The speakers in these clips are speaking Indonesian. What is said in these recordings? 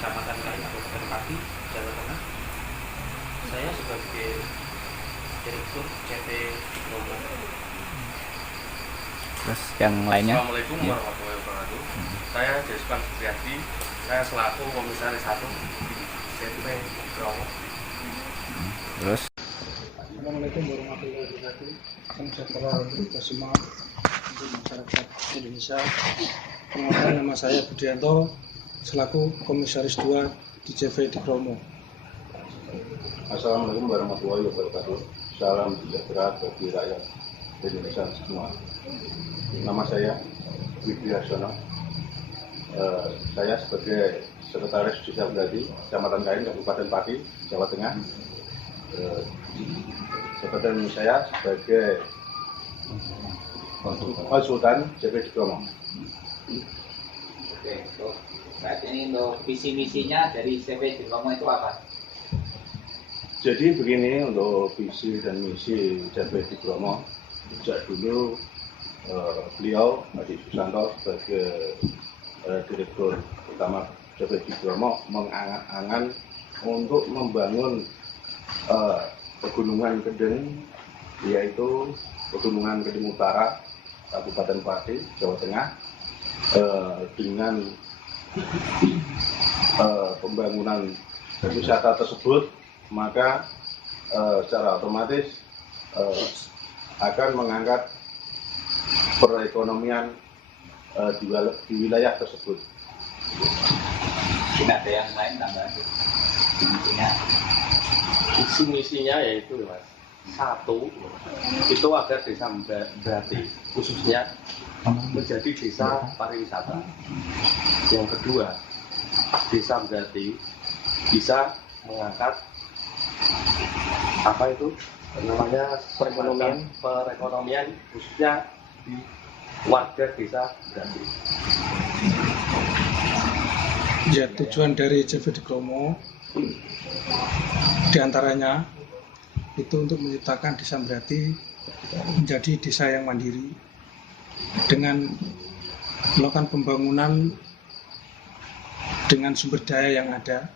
Kecamatan Kain Kabupaten Pati, Jawa Tengah. Saya sebagai Direktur CV Bromo. Terus yang lainnya? Assalamualaikum warahmatullahi wabarakatuh. Saya Despan Supriyadi. Saya selaku Komisaris 1 di CV Bromo. Terus? Assalamualaikum warahmatullahi wabarakatuh. Salam sejahtera untuk kita semua, untuk masyarakat Indonesia. Perkenalkan, nama saya Budianto, selaku Komisaris 2 di CV di Bromo. Assalamualaikum warahmatullahi wabarakatuh. Salam sejahtera bagi rakyat Indonesia semua. Nama saya Widi Harsono. Saya sebagai Sekretaris Desa Brati, Kecamatan Kain, Kabupaten Pati, Jawa Tengah. Jabatan saya sebagai konsultan CV di Bromo. Oke, berarti ini untuk visi misinya dari CV di Bromo itu apa? Jadi begini, untuk visi dan misi CV di Bromo, sejak dulu beliau Adi Susanto sebagai Direktur Utama CV di Bromo mengangan-angan untuk membangun Pegunungan Kedeng, yaitu Pegunungan Kedeng Utara, Kabupaten Pati, Jawa Tengah, dengan pembangunan wisata tersebut, maka secara otomatis akan mengangkat perekonomian di wilayah tersebut. Mungkin ada yang lain tambahan intinya. Visi misinya yaitu Mas, satu itu agar Desa Brati khususnya menjadi desa pariwisata. Yang kedua, Desa Brati bisa mengangkat apa itu namanya perekonomian khususnya di warga Desa Brati. Ya, tujuan dari CV di Bromo diantaranya itu untuk menciptakan Desa Brati menjadi desa yang mandiri dengan melakukan pembangunan dengan sumber daya yang ada,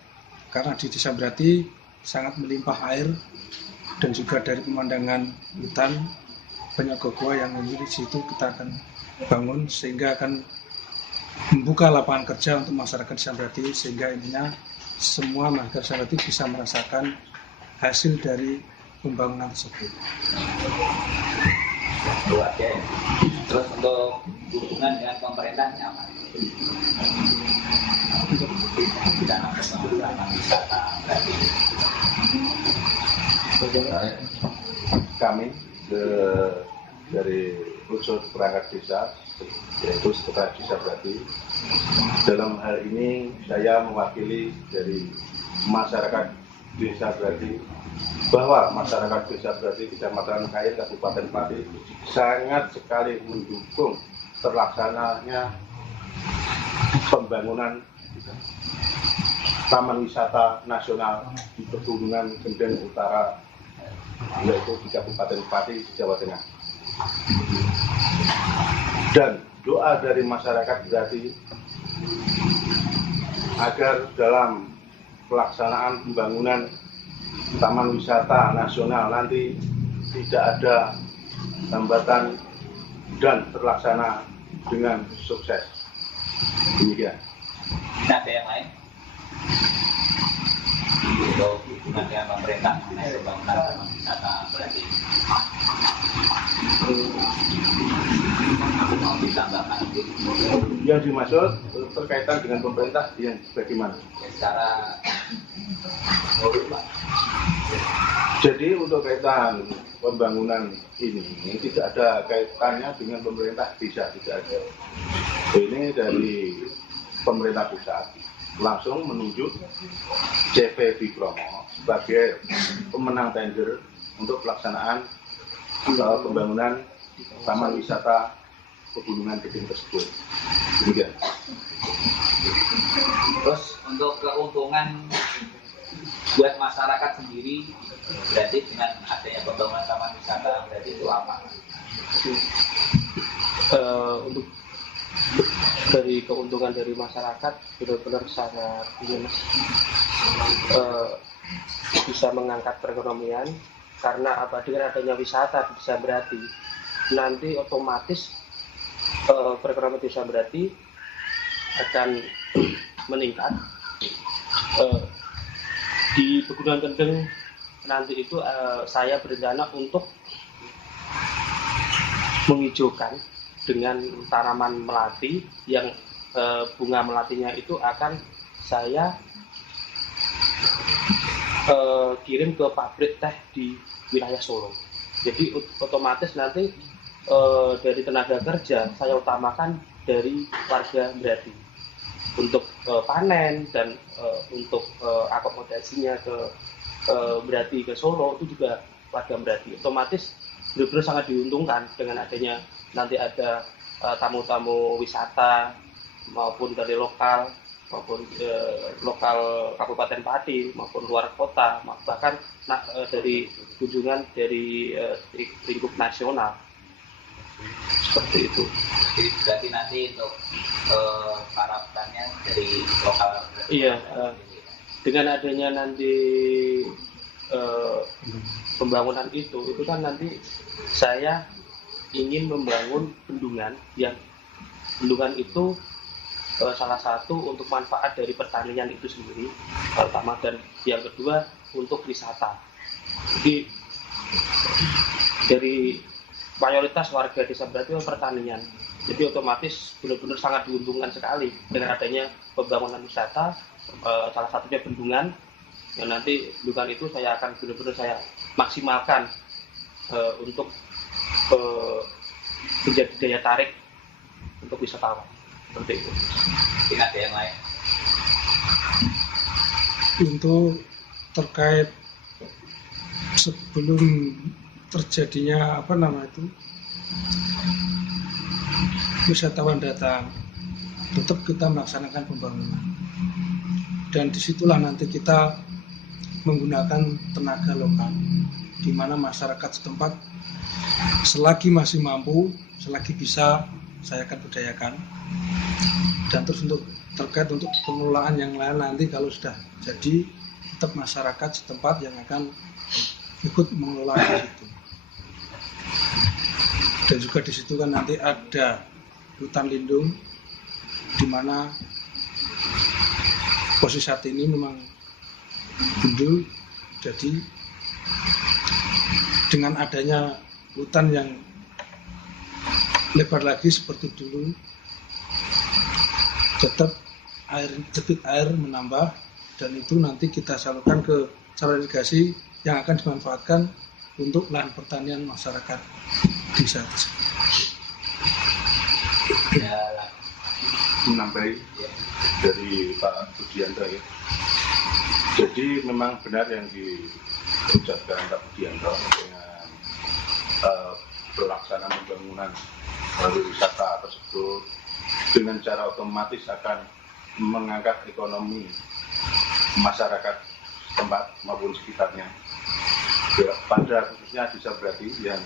karena di Desa Brati sangat melimpah air dan juga dari pemandangan hutan banyak goa yang di situ kita akan bangun sehingga akan membuka lapangan kerja untuk masyarakat Desa Brati, sehingga intinya semua masyarakat Desa Brati bisa merasakan hasil dari pembangunan tersebut. Oke. Terus untuk hubungan dengan pemerintahnya apa? Tidak ada pembangunan wisata berarti. Kami dari unsur perangkat desa, yaitu Sekretaris Desa Brati. Dalam hal ini saya mewakili dari masyarakat Desa Brati, bahwa masyarakat Desa Brati Kecamatan Kain Kabupaten Pati sangat sekali mendukung terlaksananya pembangunan Taman Wisata Nasional di Pegunungan Kedeng Utara, yaitu di Kabupaten Pati, Jawa Tengah. Dan doa dari masyarakat Brati agar dalam pelaksanaan pembangunan Taman Wisata Nasional nanti tidak ada hambatan dan terlaksana dengan sukses. Demikian. Ada yang lain? Untuk hubungan dengan pemerintah mengenai pembangunan taman wisata berarti mau ditambahkan Yang dimaksud terkaitan dengan pemerintah yang bagaimana? secara Pak. Jadi untuk kaitan pembangunan ini tidak ada kaitannya dengan pemerintah desa, tidak ada. Ini dari pemerintah pusat langsung menunjuk CV di Bromo sebagai pemenang tender untuk pelaksanaan pembangunan Taman Wisata Pegunungan Kedeng tersebut. Demikian. Terus untuk keuntungan buat masyarakat sendiri berarti dengan adanya pembangunan taman wisata berarti itu apa? Untuk dari keuntungan dari masyarakat benar-benar sangat bisa mengangkat perekonomian. Karena apa, dengan adanya wisata di Desa Berati nanti otomatis perekonomian Desa Berati akan meningkat. Di Pegunungan Kendeng nanti itu saya berencana untuk menghijaukan dengan tanaman melati yang bunga melatinya itu akan saya kirim ke pabrik teh di wilayah Solo. Jadi otomatis nanti dari tenaga kerja saya utamakan dari warga Berati untuk panen dan untuk akomodasinya ke Berati ke Solo itu juga warga Berati. Otomatis benar-benar sangat diuntungkan dengan adanya nanti ada tamu-tamu wisata maupun dari lokal maupun lokal Kabupaten Pati maupun luar kota, bahkan dari kunjungan dari lingkup nasional. Seperti itu. Berarti nanti untuk para petani dari lokal. Iya, dengan adanya nanti pembangunan itu kan nanti saya ingin membangun bendungan yang bendungan itu salah satu untuk manfaat dari pertanian itu sendiri pertama, dan yang kedua untuk wisata. Jadi dari mayoritas warga Desa Berati pertanian, jadi otomatis benar-benar sangat diuntungkan sekali dengan adanya pembangunan wisata, salah satunya bendungan yang nanti bendungan itu saya akan benar-benar saya maksimalkan untuk menjadi daya tarik untuk wisatawan. Seperti itu. Mungkin ada yang lain. Untuk terkait sebelum terjadinya wisatawan datang, tetap kita melaksanakan pembangunan, dan disitulah nanti kita menggunakan tenaga lokal, di mana masyarakat setempat selagi masih mampu, selagi bisa, saya akan berdayakan. Dan terus terkait untuk pengelolaan yang lain nanti kalau sudah jadi, tetap masyarakat setempat yang akan ikut mengelola di situ. Dan juga di situ kan nanti ada hutan lindung, di mana posisi saat ini memang gundul. Jadi dengan adanya hutan yang lebar lagi seperti dulu, tetap debit air menambah, dan itu nanti kita salurkan ke saluran irigasi yang akan dimanfaatkan untuk lahan pertanian masyarakat desa tersebut. Menambahi dari Pak Budianto ya. Jadi memang benar yang diucapkan Pak Budianto dengan pelaksanaan pembangunan wisata tersebut dengan cara otomatis akan mengangkat ekonomi masyarakat tempat maupun sekitarnya. Ya, pada khususnya Desa Berati yang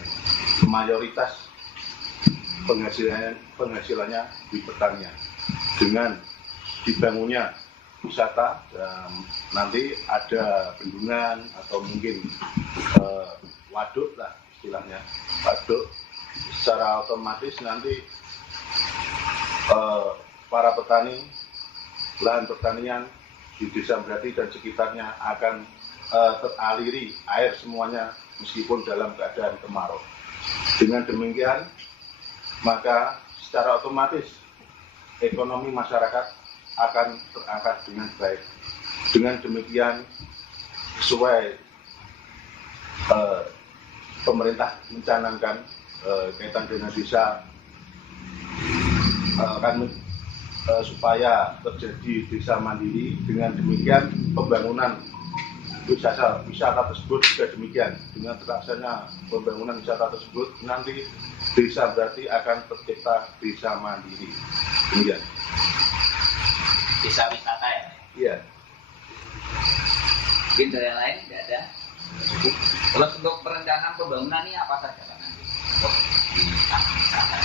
mayoritas penghasilannya di pertanian, dengan dibangunnya wisata dan nanti ada bendungan atau mungkin waduk lah istilahnya, waduk, secara otomatis nanti para petani lahan pertanian di Desa Berati dan sekitarnya akan teraliri air semuanya meskipun dalam keadaan kemarau. Dengan demikian maka secara otomatis ekonomi masyarakat akan terangkat dengan baik. Dengan demikian sesuai pemerintah mencanangkan kaitan dengan desa supaya terjadi desa mandiri. Dengan demikian pembangunan wisata tersebut juga demikian. Dengan terlaksana pembangunan wisata tersebut nanti Desa Berati akan tercipta desa mandiri. Demikian. Desa wisata ya? Iya. Mungkin dari yang lain tidak ada. Kalau untuk perencanaan pembangunan ini apa saja nanti? Untuk di wisata.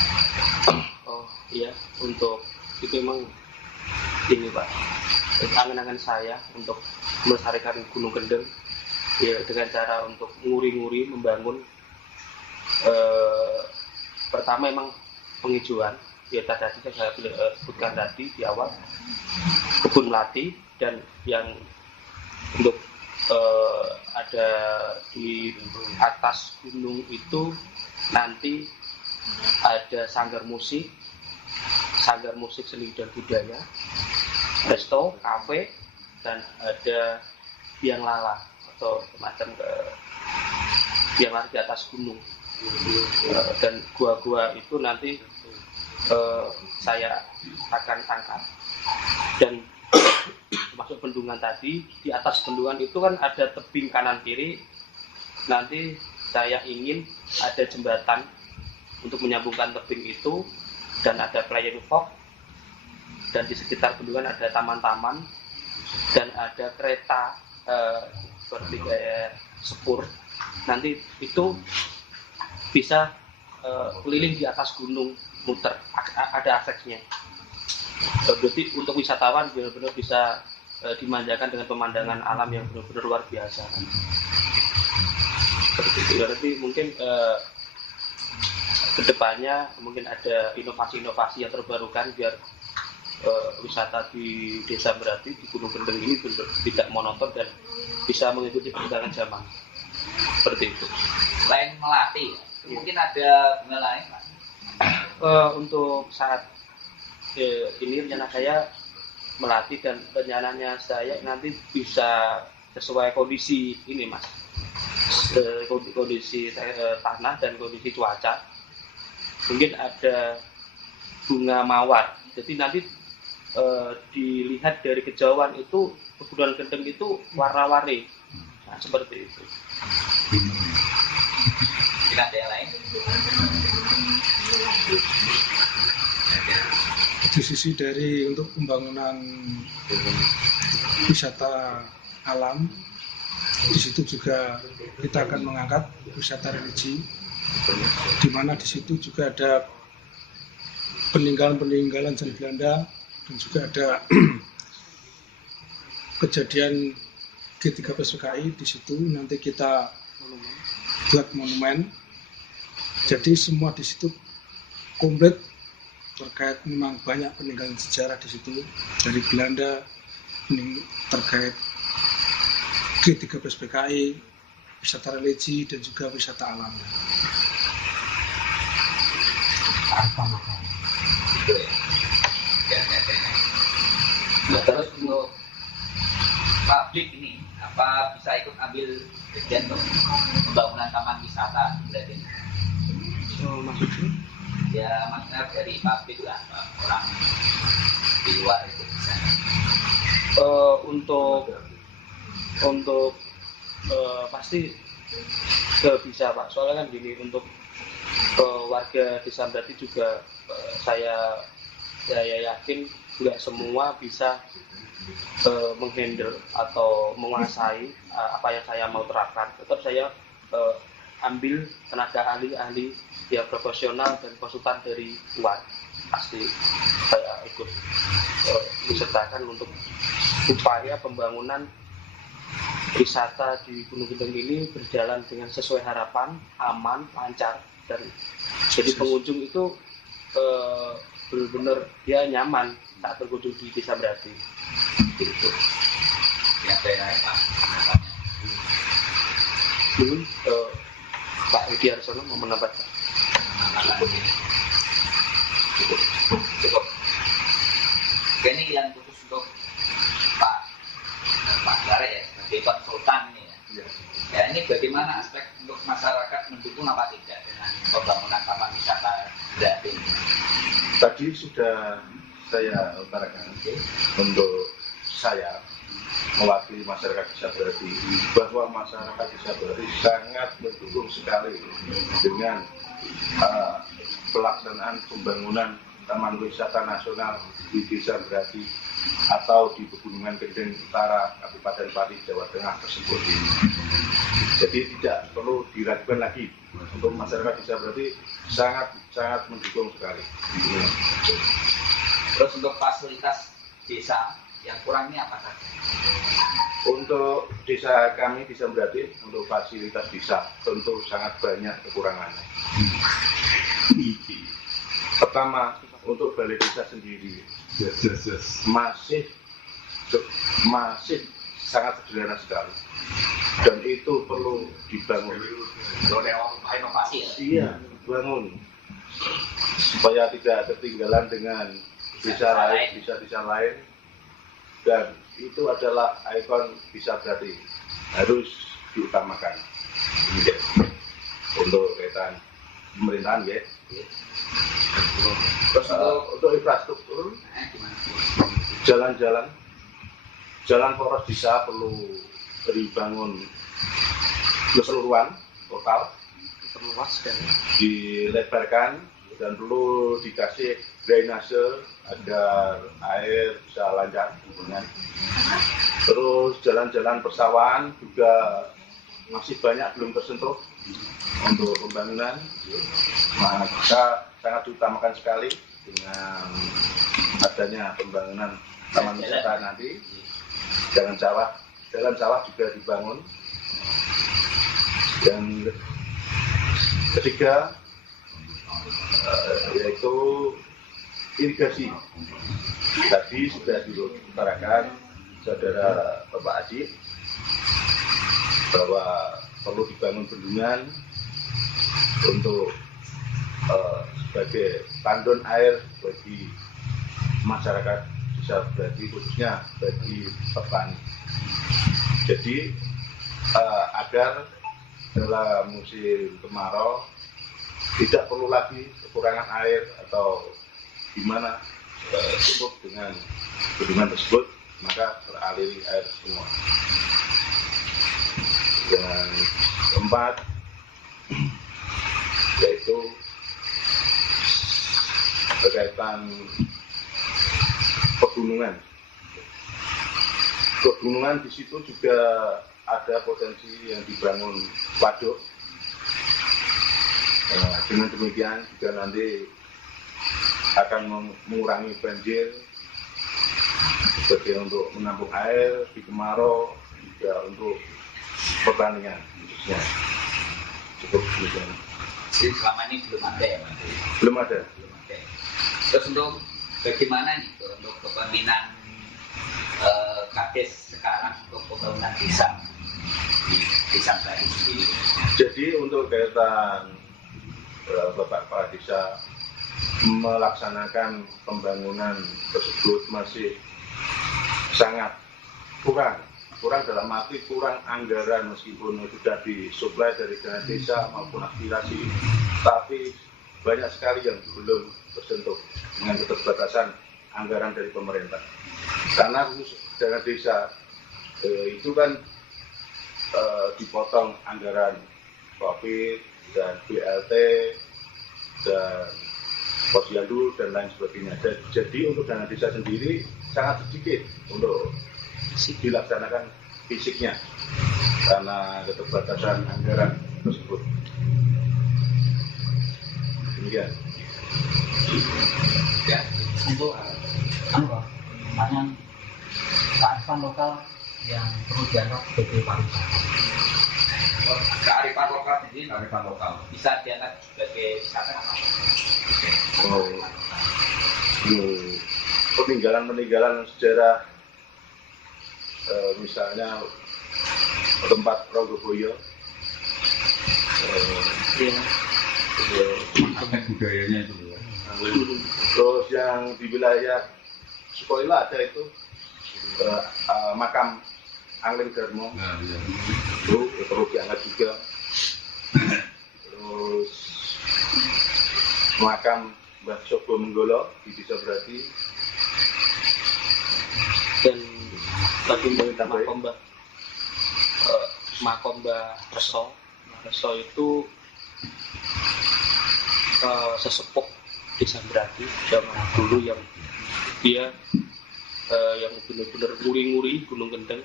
ya untuk itu memang ini Pak, angan-angan saya untuk melestarikan Gunung Kendeng ya dengan cara untuk nguri-nguri membangun pertama memang penghijauan ya tadi saya sebutkan tadi di awal, kebun melati, dan yang untuk ada di atas gunung itu nanti ada sanggar musik seni dan budaya, resto, kafe, dan ada biang lala atau semacam biang lala di atas gunung. Dan gua-gua itu nanti saya akan angkat, dan termasuk bendungan tadi. Di atas bendungan itu kan ada tebing kanan kiri, nanti saya ingin ada jembatan untuk menyambungkan tebing itu, dan ada flying fox, dan di sekitar bendungan ada taman-taman, dan ada kereta seperti kayak sepur. Nanti itu bisa keliling di atas gunung, muter, ada aksesnya. Berarti untuk wisatawan benar-benar bisa dimanjakan dengan pemandangan alam yang benar-benar luar biasa. Seperti itu. Berarti mungkin kedepannya mungkin ada inovasi-inovasi yang terbarukan biar wisata di Desa Berarti di Gunung Kendeng ini tidak monoton dan bisa mengikuti perkembangan zaman. Seperti itu. Selain melatih, mungkin ada bunga lain Pak? Untuk saat ini rencana saya melatih, dan rencananya saya nanti bisa sesuai kondisi ini Mas, kondisi tanah dan kondisi cuaca. Mungkin ada bunga mawar, jadi nanti dilihat dari kejauhan itu pegunungan Kendeng itu warna-warni, nah, seperti itu. Tidak ada yang lain? Di sisi dari untuk pembangunan wisata alam, di situ juga kita akan mengangkat wisata religi, di mana di situ juga ada peninggalan-peninggalan zaman Belanda, dan juga ada kejadian G13 PKI di situ. Nanti kita buat monumen. Jadi semua di situ komplit terkait, memang banyak peninggalan sejarah di situ dari Belanda, terkait G13 PKI, wisata religi, dan juga wisata alam. Nah, terus untuk publik ini apa bisa ikut ambil bagian untuk pembangunan taman wisata berarti? Maksudnya? Ya maksudnya dari publik lah, orang di luar itu bisa. Untuk pasti bisa Pak, soalnya kan gini, untuk warga Desa Berarti juga saya yakin nggak semua bisa menghandle atau menguasai apa yang saya mau terapkan. Tetap saya ambil tenaga ahli yang profesional dan konsultan dari luar, pasti saya ikut disertakan untuk upaya pembangunan wisata di Gunung Kendeng ini berjalan dengan sesuai harapan, aman, lancar, dan jadi pengunjung itu benar-benar dia nyaman saat berkunjung di Desa Berarti. Gitu. yang saya naik Pak. Pak Edi Arsono mau menambahkan. Cukup. Ini yang khusus untuk Pak Zare ya, sebagai konsultan ini ya. Ya ini bagaimana aspek untuk masyarakat mendukung apa tidak dengan pembangunan taman wisata Berarti ini? Tadi sudah saya utarakan untuk saya mewakili masyarakat Desa Berarti bahwa masyarakat Desa Berarti sangat mendukung sekali dengan pelaksanaan pembangunan Taman Wisata Nasional di Desa Berati atau di Pegunungan Kendeng Utara, Kabupaten Pati, Jawa Tengah tersebut. Jadi tidak perlu diragukan lagi untuk masyarakat Desa Berati sangat mendukung sekali. Terus untuk fasilitas desa yang kurangnya apa saja? Untuk desa kami Desa Berati, untuk fasilitas desa tentu sangat banyak kekurangannya. Pertama, untuk balai desa sendiri masih sangat sederhana sekali, dan itu perlu dibangun. Inovasi ya? Iya, dibangun supaya tidak ketinggalan dengan desa lain, dan itu adalah ikon Desa Berati, harus diutamakan. Untuk kaitan pemerintahan ya. Terus untuk infrastruktur, jalan poros desa perlu dibangun keseluruhan total, dilebarkan, dan perlu dikasih drainase agar air bisa lancar. Terus jalan-jalan persawahan juga masih banyak belum tersentuh untuk pembangunan, maka sangat diutamakan sekali dengan adanya pembangunan taman wisata nanti. Jalan sawah juga dibangun. Dan ketiga yaitu irigasi. Tadi sudah diutarakan saudara Bapak Adi bahwa perlu dibangun bendungan untuk sebagai tandon air bagi masyarakat Desa Berati, khususnya bagi petani. Jadi agar dalam musim kemarau tidak perlu lagi kekurangan air atau di mana cukup dengan bendungan tersebut, maka teraliri air semua. Dan keempat yaitu berkaitan pegunungan. Pegunungan di situ juga ada potensi yang dibangun waduk. Dengan demikian juga nanti akan mengurangi banjir, sebagai untuk menampung air di kemarau, juga untuk pertanian khususnya. Cukup demikian. Jadi selama ini belum ada ya, Mas? Belum ada. Terus untuk bagaimana nih untuk kepemimpinan Kades sekarang untuk pembangunan desa di Desa Berati sendiri? Jadi untuk kaitan Bapak Kepala Desa melaksanakan pembangunan tersebut masih sangat kurang dalam arti kurang anggaran, meskipun sudah disuplai dari dana desa maupun aspirasi, tapi banyak sekali yang belum tersentuh dengan keterbatasan anggaran dari pemerintah. Karena khusus dana desa itu kan dipotong anggaran COVID dan BLT dan posyandu dan lain sebagainya. Jadi untuk dana desa sendiri sangat sedikit untuk dilaksanakan fisiknya karena keterbatasan anggaran tersebut. Demikian. Ya, untuk banyak kearifan lokal yang perlu dianggap sebagai pariwisata. Kearifan lokal sendiri, kearifan lokal bisa dianggap sebagai wisata apa? Peninggalan sejarah, misalnya tempat Rogoboyo, budayanya itu ya. Terus yang di wilayah Sukoila ada itu makam Angling Darmo, itu perlu diangkat juga. Terus makam Mbah Sobo Menggolo di Desa Berati, dan tadi makom Mbah Reso itu sesepuh desa Brati zaman dulu yang dia yang benar-benar nguri-nguri Gunung Kendeng,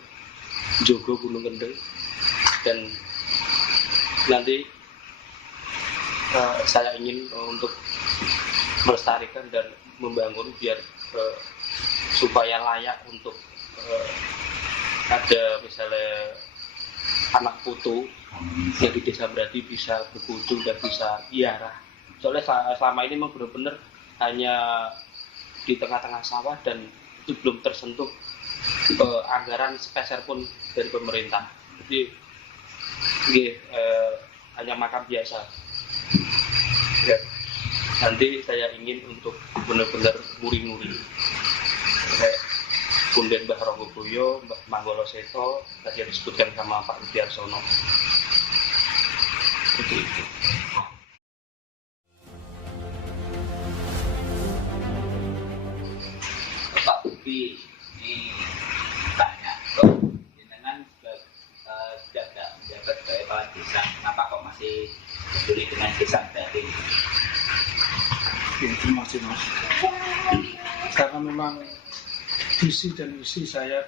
jogo Gunung Kendeng, dan nanti saya ingin untuk melestarikan dan membangun biar supaya layak untuk ada misalnya anak putu yang di desa Brati bisa berkunjung dan bisa ziarah. Soalnya selama ini memang benar-benar hanya di tengah-tengah sawah dan itu belum tersentuh anggaran sepeser pun dari pemerintah. Jadi hanya makam biasa. Ya. Nanti saya ingin untuk benar-benar nguri-nguri. Kayak Punden Mbah Ronggoboyo, Mbah Manggolo Seto, tadi disebutkan sama Pak Widiarsono. Seperti itu. Pak Budi, ini tanya, kok jenengan sudah tidak menjabat sebagai kepala desa, kenapa kok masih peduli dengan desa Brati? Terima kasih Mas. Karena memang visi dan misi saya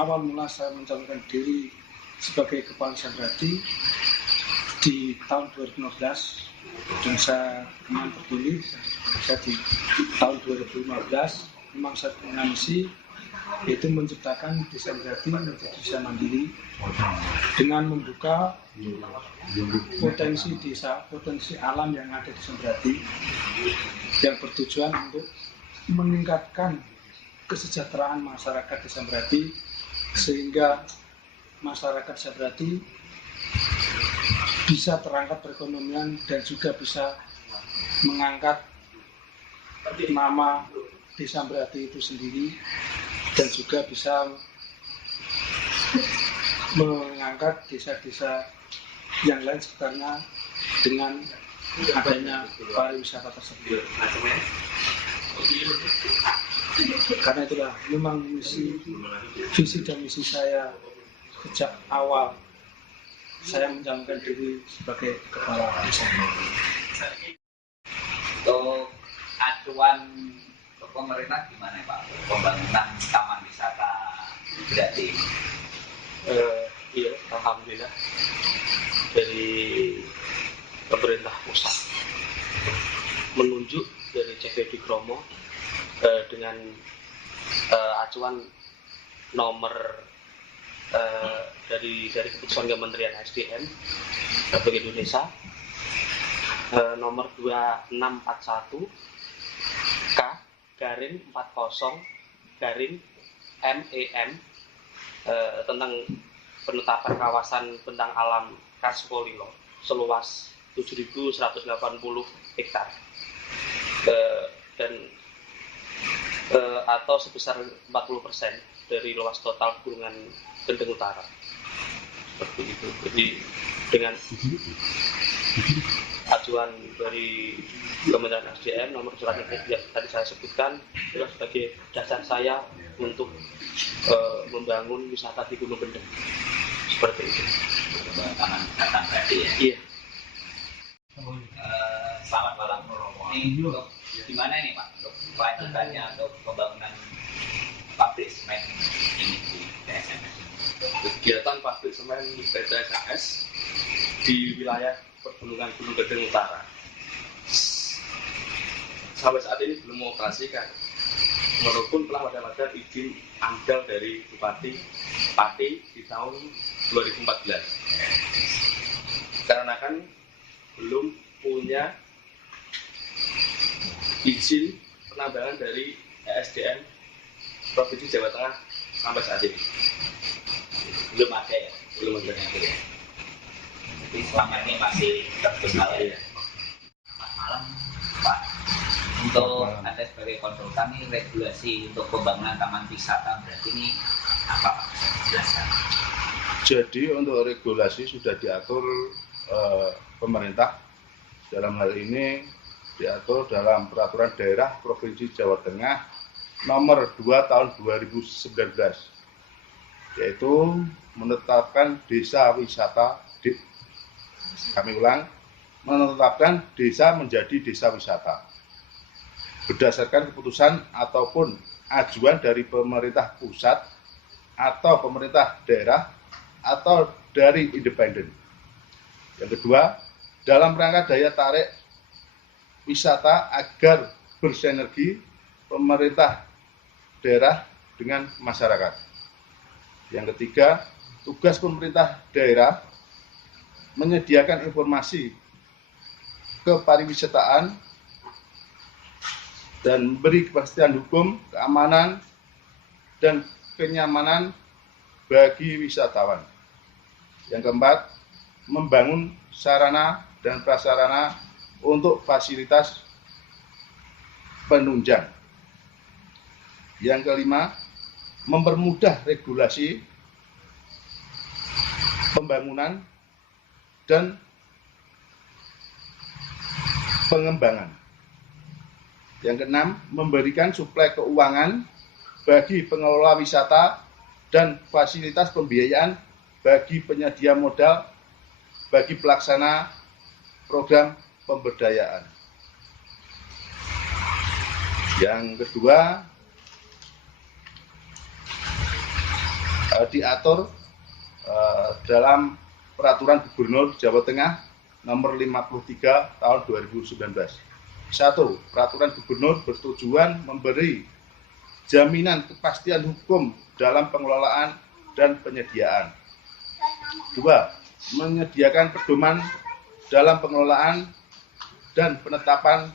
awal mula saya mencalonkan diri sebagai kepala desa Brati di tahun 2015 dan saya kemudian terpilih saya di tahun 2015. Memang saya punya misi yaitu menciptakan desa Brati menjadi desa mandiri dengan membuka potensi desa, potensi alam yang ada di Brati yang bertujuan untuk meningkatkan kesejahteraan masyarakat desa Brati sehingga masyarakat desa Brati bisa terangkat perekonomian dan juga bisa mengangkat nama desa Brati itu sendiri dan juga bisa mengangkat desa-desa yang lain sekitarnya dengan adanya pariwisata tersebut. Karena itulah memang visi dan misi saya sejak awal saya mencalonkan diri sebagai kepala desa. Untuk acuan ke pemerintah gimana Pak? Pembangunan taman wisata Brati. Iya, alhamdulillah dari pemerintah pusat menunjuk dari CVD Kromo dengan acuan nomor dari keputusan Kementerian SDM Republik Indonesia nomor 2641 K/40/MEM tentang penetapan kawasan bentang alam Kaskolilo seluas 7.180 hektar dan atau sebesar 40% dari luas total Gunungan Kendeng Utara. Seperti itu. Jadi dengan acuan dari Kementerian SDM nomor surat yang tadi saya sebutkan itu sebagai dasar saya untuk membangun wisata di Gunung Kendeng. Seperti itu. Taman wisata Brati ya. Iya. Selamat malam. Ini untuk gimana ini Pak untuk kelanjutannya untuk pembangunan pabrik semen ini di PSMS? Kegiatan pabrik semen PT SMS di wilayah Pegunungan Gunung Kendeng Utara sampai saat ini belum mengoperasikan walaupun telah mendapatkan izin AMDAL dari Bupati Pati di tahun 2014 karena kan belum punya izin penambangan dari ESDM Provinsi Jawa Tengah sampai saat ini Belum ada ya? belum ada. Jadi selama ini masih terkendala ya. Selamat malam Pak. Untuk Anda sebagai konsultan ini regulasi untuk pembangunan taman wisata Brati ini apa Pak? Jelaskan. Jadi untuk regulasi sudah diatur pemerintah dalam hal ini diatur dalam peraturan daerah Provinsi Jawa Tengah nomor 2 tahun 2019 yaitu menetapkan desa wisata menetapkan desa menjadi desa wisata berdasarkan keputusan ataupun ajuan dari pemerintah pusat atau pemerintah daerah atau dari independen. Yang kedua, dalam rangka daya tarik wisata agar bersinergi pemerintah daerah dengan masyarakat. Yang ketiga, tugas pemerintah daerah menyediakan informasi kepariwisataan dan memberi kepastian hukum, keamanan, dan kenyamanan bagi wisatawan. Yang keempat, membangun sarana dan prasarana untuk fasilitas penunjang. Yang kelima, mempermudah regulasi pembangunan dan pengembangan. Yang keenam, memberikan suplai keuangan bagi pengelola wisata dan fasilitas pembiayaan bagi penyedia modal bagi pelaksana program pemberdayaan. Yang kedua, diatur dalam Peraturan Gubernur Jawa Tengah Nomor 53 Tahun 2019. 1. Peraturan Gubernur bertujuan memberi jaminan kepastian hukum dalam pengelolaan dan penyediaan. 2. Menyediakan pedoman dalam pengelolaan dan penetapan.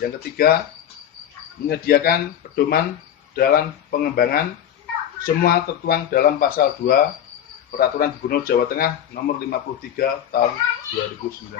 Yang ketiga, menyediakan pedoman dalam pengembangan. Semua tertuang dalam pasal 2 Peraturan Gubernur Jawa Tengah Nomor 53 Tahun 2019.